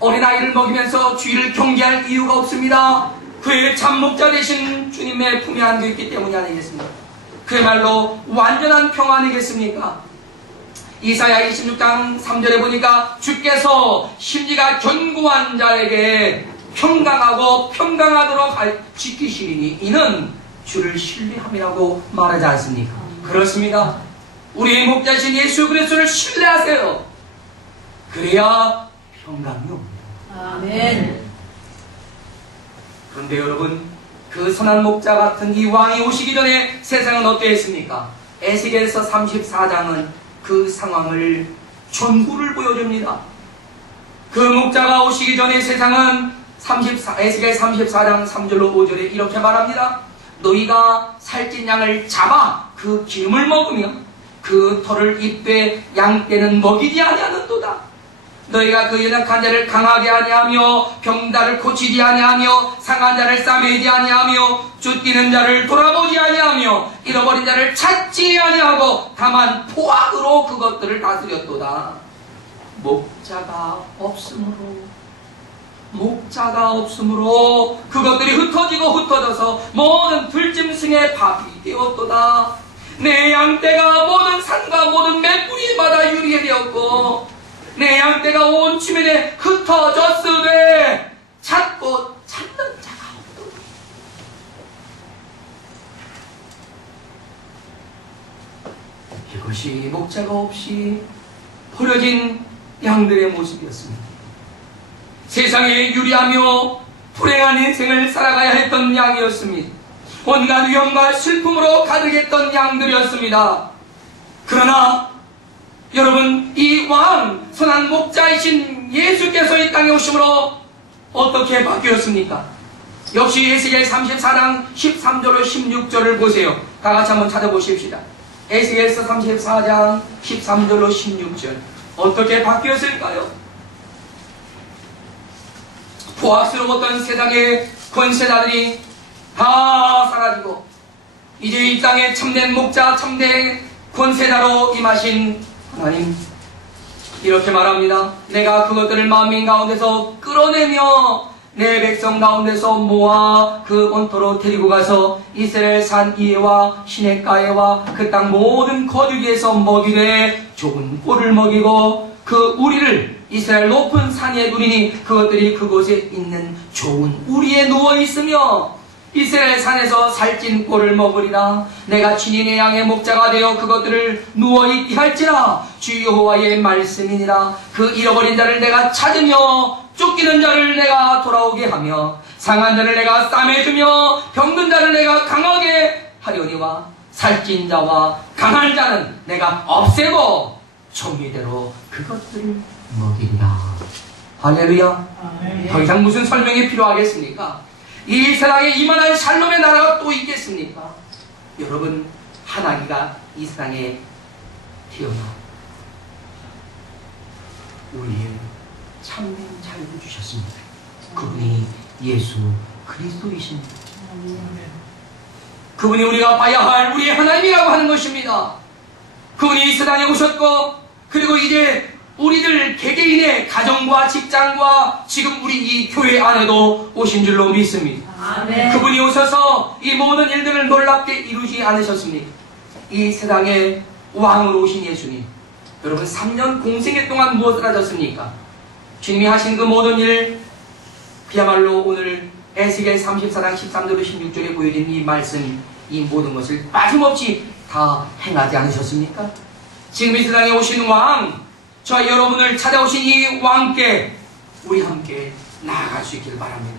어린아이를 먹이면서 주의를 경계할 이유가 없습니다. 그의 잠목자 되신 주님의 품에 안겨있기 때문이 아니겠습니까? 그야말로 완전한 평화 아니겠습니까? 이사야 26장 3절에 보니까 주께서 심지가 견고한 자에게 평강하고 평강하도록 지키시리니 이는 주를 신뢰함이라고 말하지 않습니까? 그렇습니다. 우리의 목자신 예수 그리스도를 신뢰하세요. 그래야 평강이 옵니다. 아멘. 그런데 여러분, 그 선한 목자 같은 이 왕이 오시기 전에 세상은 어떠했습니까? 에스겔서 34장은 그 상황을 전구를 보여줍니다. 그 목자가 오시기 전에 세상은 에스겔 34장 3절로 5절에 이렇게 말합니다. 너희가 살찐 양을 잡아 그 기름을 먹으며 그 털을 입되 양떼는 먹이지 아니하는도다. 너희가 그 연약한 자를 강하게 아니하며 병자를 고치지 아니하며 상한 자를 싸매지 아니하며 쫓기는 자를 돌아보지 아니하며 잃어버린 자를 찾지 아니하고 다만 포악으로 그것들을 다스렸도다. 목자가 없으므로 그것들이 흩어지고 흩어져서 모든 들짐승의 밥이 되었도다. 내 양떼가 모든 산과 모든 맷뿌리마다 유리게 되었고 내 양떼가 온 주변에 흩어졌으되 찾고 찾는 자가 없도다. 이것이 목자가 없이 버려진 양들의 모습이었습니다. 세상에 유리하며 불행한 인생을 살아가야 했던 양이었습니다. 온갖 위험과 슬픔으로 가득했던 양들이었습니다. 그러나 여러분, 이 왕, 선한 목자이신 예수께서 이 땅에 오심으로 어떻게 바뀌었습니까? 역시 에스겔 34장 13절로 16절을 보세요. 다 같이 한번 찾아보십시다. 에스겔서 34장 13절로 16절 어떻게 바뀌었을까요? 포악스러웠던 세상의 권세자들이 다 사라지고 이제 이 땅에 참된 목자, 참된 권세자로 임하신 하나님 이렇게 말합니다. 내가 그것들을 만민 가운데서 끌어내며 내 백성 가운데서 모아 그 본토로 데리고 가서 이스라엘 산 이에와 시냇가에와 그 땅 모든 거두기에서 먹이되 좁은 꼴을 먹이고 그 우리를 이스라엘 높은 산에 누리니 그것들이 그곳에 있는 좋은 우리에 누워 있으며 이스라엘 산에서 살찐 꼴을 먹으리라. 내가 친히 내 양의 목자가 되어 그것들을 누워 있게 할지라. 주 여호와의 말씀이니라. 그 잃어버린 자를 내가 찾으며 쫓기는 자를 내가 돌아오게 하며 상한 자를 내가 싸매주며 병든 자를 내가 강하게 하려니와 살찐 자와 강한 자는 내가 없애고 정의대로 그것들을 먹이리라. 할렐루야. 아멘. 더 이상 무슨 설명이 필요하겠습니까? 이 세상에 이만한 샬롬의 나라가 또 있겠습니까? 여러분, 하나님가 이 세상에 태어나 우리의 참된 자유를 주셨습니다. 그분이 예수 그리스도이십니다. 그분이 우리가 봐야 할 우리의 하나님이라고 하는 것입니다. 그분이 이 세상에 오셨고, 그리고 이제 우리들 개개인의 가정과 직장과 지금 우리 이 교회 안에도 오신 줄로 믿습니다. 아멘. 그분이 오셔서 이 모든 일들을 놀랍게 이루지 않으셨습니까? 이 세상에 왕으로 오신 예수님, 여러분 3년 공생애 동안 무엇을 하셨습니까? 주님이 하신 그 모든 일, 그야말로 오늘 에스겔 34장 13절로 16절에 보여진 이 말씀, 이 모든 것을 빠짐없이 다 행하지 않으셨습니까? 지금 이 세상에 오신 왕, 저와 여러분을 찾아오신 이 왕께 우리 함께 나아갈 수 있기를 바랍니다.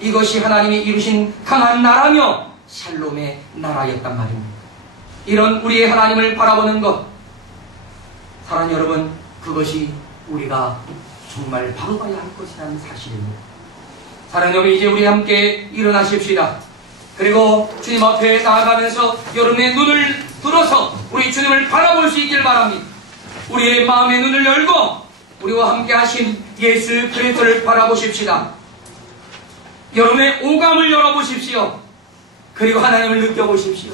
이것이 하나님이 이루신 강한 나라며 샬롬의 나라였단 말입니다. 이런 우리의 하나님을 바라보는 것, 사랑하는 여러분, 그것이 우리가 정말 바라봐야 할 것이라는 사실입니다. 사랑하는 여러분, 이제 우리 함께 일어나십시다. 그리고 주님 앞에 나아가면서 여러분의 눈을 들어서 우리 주님을 바라볼 수 있기를 바랍니다. 우리의 마음의 눈을 열고 우리와 함께 하신 예수 그리스도를 바라보십시다. 여러분의 오감을 열어보십시오. 그리고 하나님을 느껴보십시오.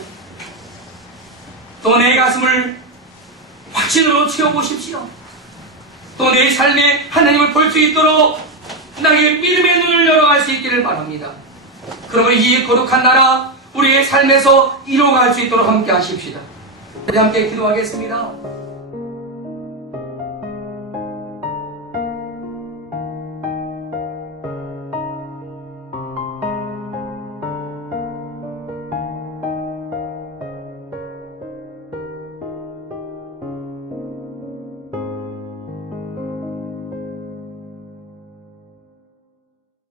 또 내 가슴을 확신으로 채워보십시오. 또 내 삶에 하나님을 볼 수 있도록 나의 믿음의 눈을 열어갈 수 있기를 바랍니다. 그러면 이 거룩한 나라 우리의 삶에서 이루어갈 수 있도록 함께 하십시다. 우리 함께 기도하겠습니다.